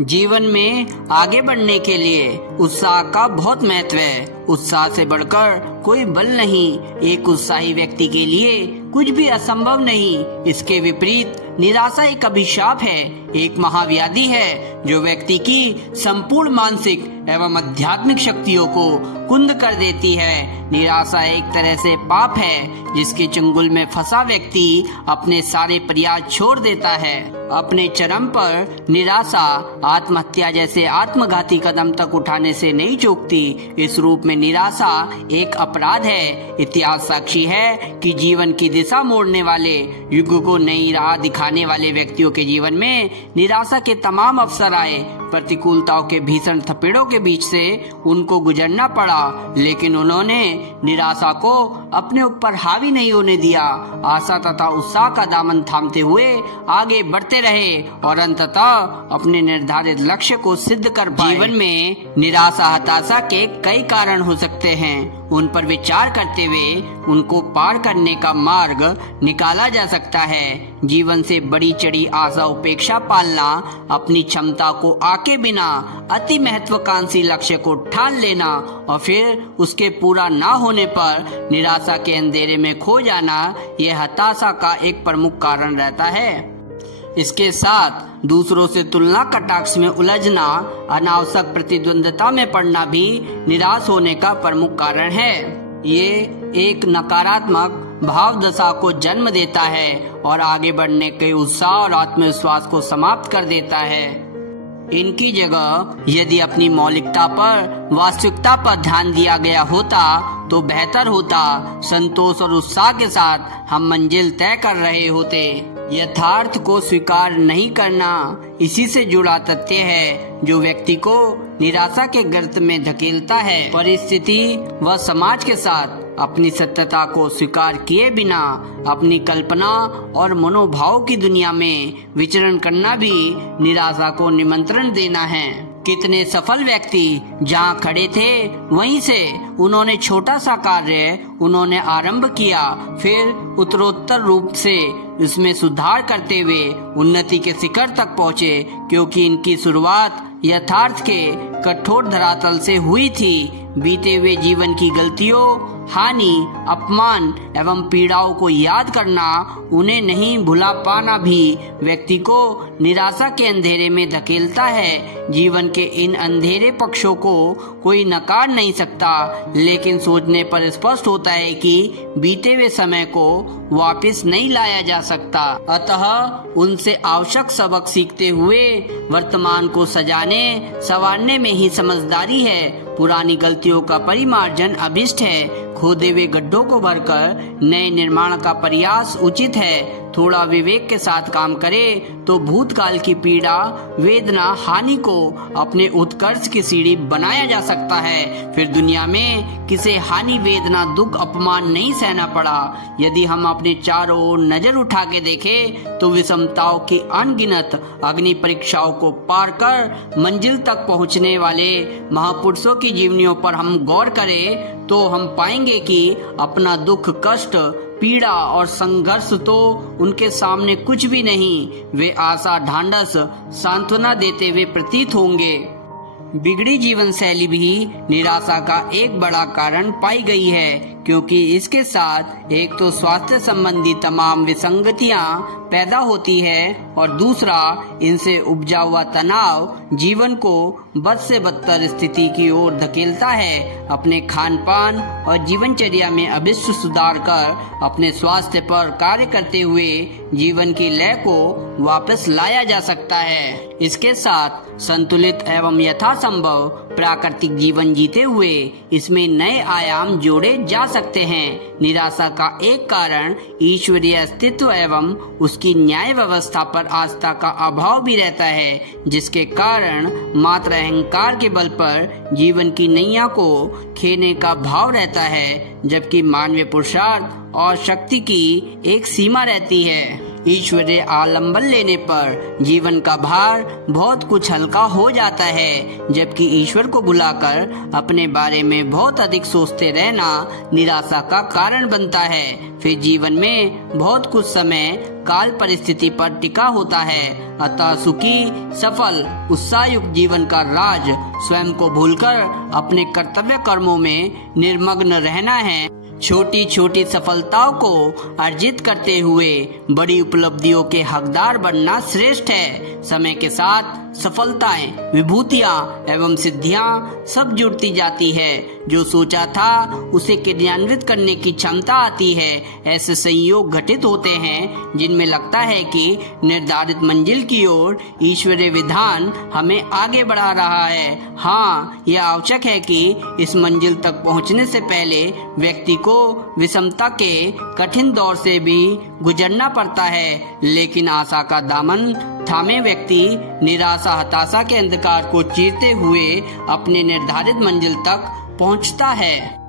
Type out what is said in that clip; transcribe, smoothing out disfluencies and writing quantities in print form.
जीवन में आगे बढ़ने के लिए उत्साह का बहुत महत्व है। उत्साह से बढ़कर कोई बल नहीं। एक उत्साही व्यक्ति के लिए कुछ भी असंभव नहीं। इसके विपरीत निराशा एक अभिशाप है, एक महाव्याधि है जो व्यक्ति की संपूर्ण मानसिक एवं आध्यात्मिक शक्तियों को कुंद कर देती है। निराशा एक तरह से पाप है जिसके चंगुल में फंसा व्यक्ति अपने सारे प्रयास छोड़ देता है। अपने चरम पर निराशा आत्महत्या जैसे आत्मघाती कदम तक उठाने से नहीं चूकती। इस रूप में निराशा एक अपराध है। इतिहास साक्षी है कि जीवन की दिशा मोड़ने वाले, युग को नई राह दिखाने वाले व्यक्तियों के जीवन में निराशा के तमाम अवसर आए। प्रतिकूलताओं के भीषण थपेड़ों के बीच से उनको गुजरना पड़ा, लेकिन उन्होंने निराशा को अपने ऊपर हावी नहीं होने दिया। आशा तथा उत्साह का दामन थामते हुए आगे बढ़ते रहे और अंततः अपने निर्धारित लक्ष्य को सिद्ध कर पाए। जीवन में निराशा हताशा के कई कारण हो सकते हैं। उन पर विचार करते हुए उनको पार करने का मार्ग निकाला जा सकता है। जीवन से बड़ी चढ़ी आशा उपेक्षा पालना, अपनी क्षमता को आके बिना अति महत्वाकांक्षी लक्ष्य को ठान लेना और फिर उसके पूरा ना होने पर निराशा के अंधेरे में खो जाना, यह हताशा का एक प्रमुख कारण रहता है। इसके साथ दूसरों से तुलना कटाक्ष में उलझना, अनावश्यक प्रतिद्वंद्विता में पड़ना भी निराश होने का प्रमुख कारण है। ये एक नकारात्मक भाव दशा को जन्म देता है और आगे बढ़ने के उत्साह और आत्मविश्वास को समाप्त कर देता है। इनकी जगह यदि अपनी मौलिकता पर, वास्तविकता पर ध्यान दिया गया होता तो बेहतर होता। संतोष और उत्साह के साथ हम मंजिल तय कर रहे होते। यथार्थ को स्वीकार नहीं करना इसी से जुड़ा तथ्य है जो व्यक्ति को निराशा के गर्त में धकेलता है। परिस्थिति व समाज के साथ अपनी सत्यता को स्वीकार किए बिना अपनी कल्पना और मनोभाव की दुनिया में विचरण करना भी निराशा को निमंत्रण देना है। कितने सफल व्यक्ति जहाँ खड़े थे वहीं से उन्होंने छोटा सा कार्य उन्होंने आरंभ किया, फिर उत्तरोत्तर रूप से उसमें सुधार करते हुए उन्नति के शिखर तक पहुँचे, क्योंकि इनकी शुरुआत यथार्थ के कठोर धरातल से हुई थी। बीते हुए जीवन की गलतियों, हानि, अपमान एवं पीड़ाओं को याद करना, उन्हें नहीं भुला पाना भी व्यक्ति को निराशा के अंधेरे में धकेलता है। जीवन के इन अंधेरे पक्षों को कोई नकार नहीं सकता, लेकिन सोचने पर स्पष्ट होता है कि बीते हुए समय को वापस नहीं लाया जा सकता। अतः उनसे आवश्यक सबक सीखते हुए वर्तमान को सजाने संवारने में ही समझदारी है। पुरानी गलतियों का परिमार्जन अभिष्ट है। खोदे हुए गड्ढों को भरकर नए निर्माण का प्रयास उचित है। थोड़ा विवेक के साथ काम करे तो भूतकाल की पीड़ा, वेदना, हानि को अपने उत्कर्ष की सीढ़ी बनाया जा सकता है। फिर दुनिया में किसे हानि, वेदना, दुख, अपमान नहीं सहना पड़ा। यदि हम अपने चारों ओर नजर उठा के देखें तो विषमताओं की अनगिनत अग्नि परीक्षाओं को पार कर मंजिल तक पहुंचने वाले महापुरुषों की जीवनियों पर हम गौर करें तो हम पाएंगे कि अपना दुख, कष्ट, पीड़ा और संघर्ष तो उनके सामने कुछ भी नहीं। वे आशा, ढांढस, सांत्वना देते हुए प्रतीत होंगे। बिगड़ी जीवन शैली भी निराशा का एक बड़ा कारण पाई गई है, क्योंकि इसके साथ एक तो स्वास्थ्य संबंधी तमाम विसंगतियां पैदा होती है और दूसरा इनसे उपजा हुआ तनाव जीवन को बद से बदतर स्थिति की ओर धकेलता है। अपने खान पान और जीवनचर्या में अभिष्ट सुधार कर अपने स्वास्थ्य पर कार्य करते हुए जीवन की लय को वापस लाया जा सकता है। इसके साथ संतुलित एवं यथासंभव प्राकृतिक जीवन जीते हुए इसमें नए आयाम जोड़े जा सकते हैं। निराशा का एक कारण ईश्वरीय अस्तित्व एवं उसकी न्याय व्यवस्था पर आस्था का अभाव भी रहता है, जिसके कारण मात्र अहंकार के बल पर जीवन की नैया को खेने का भाव रहता है, जबकि मानवीय पुरुषार्थ और शक्ति की एक सीमा रहती है। ईश्वरीय आलंबन लेने पर जीवन का भार बहुत कुछ हल्का हो जाता है, जबकि ईश्वर को भुलाकर अपने बारे में बहुत अधिक सोचते रहना निराशा का कारण बनता है। फिर जीवन में बहुत कुछ समय काल परिस्थिति पर टिका होता है। अतः सुखी, सफल, उत्साहयुक्त जीवन का राज स्वयं को भूलकर अपने कर्तव्य कर्मों में निर्मग्न रहना है। छोटी छोटी सफलताओं को अर्जित करते हुए बड़ी उपलब्धियों के हकदार बनना श्रेष्ठ है। समय के साथ सफलताएं, विभूतियां एवं सिद्धियां सब जुड़ती जाती है। जो सोचा था उसे क्रियान्वित करने की क्षमता आती है। ऐसे संयोग घटित होते हैं जिनमें लगता है कि निर्धारित मंजिल की ओर ईश्वरीय विधान हमें आगे बढ़ा रहा है। हाँ, यह आवश्यक है कि इस मंजिल तक पहुंचने से पहले व्यक्ति को विषमता के कठिन दौर से भी गुजरना पड़ता है। लेकिन आशा का दामन थामे व्यक्ति निराशा हताशा के अंधकार को चीरते हुए अपने निर्धारित मंजिल तक पहुंचता है।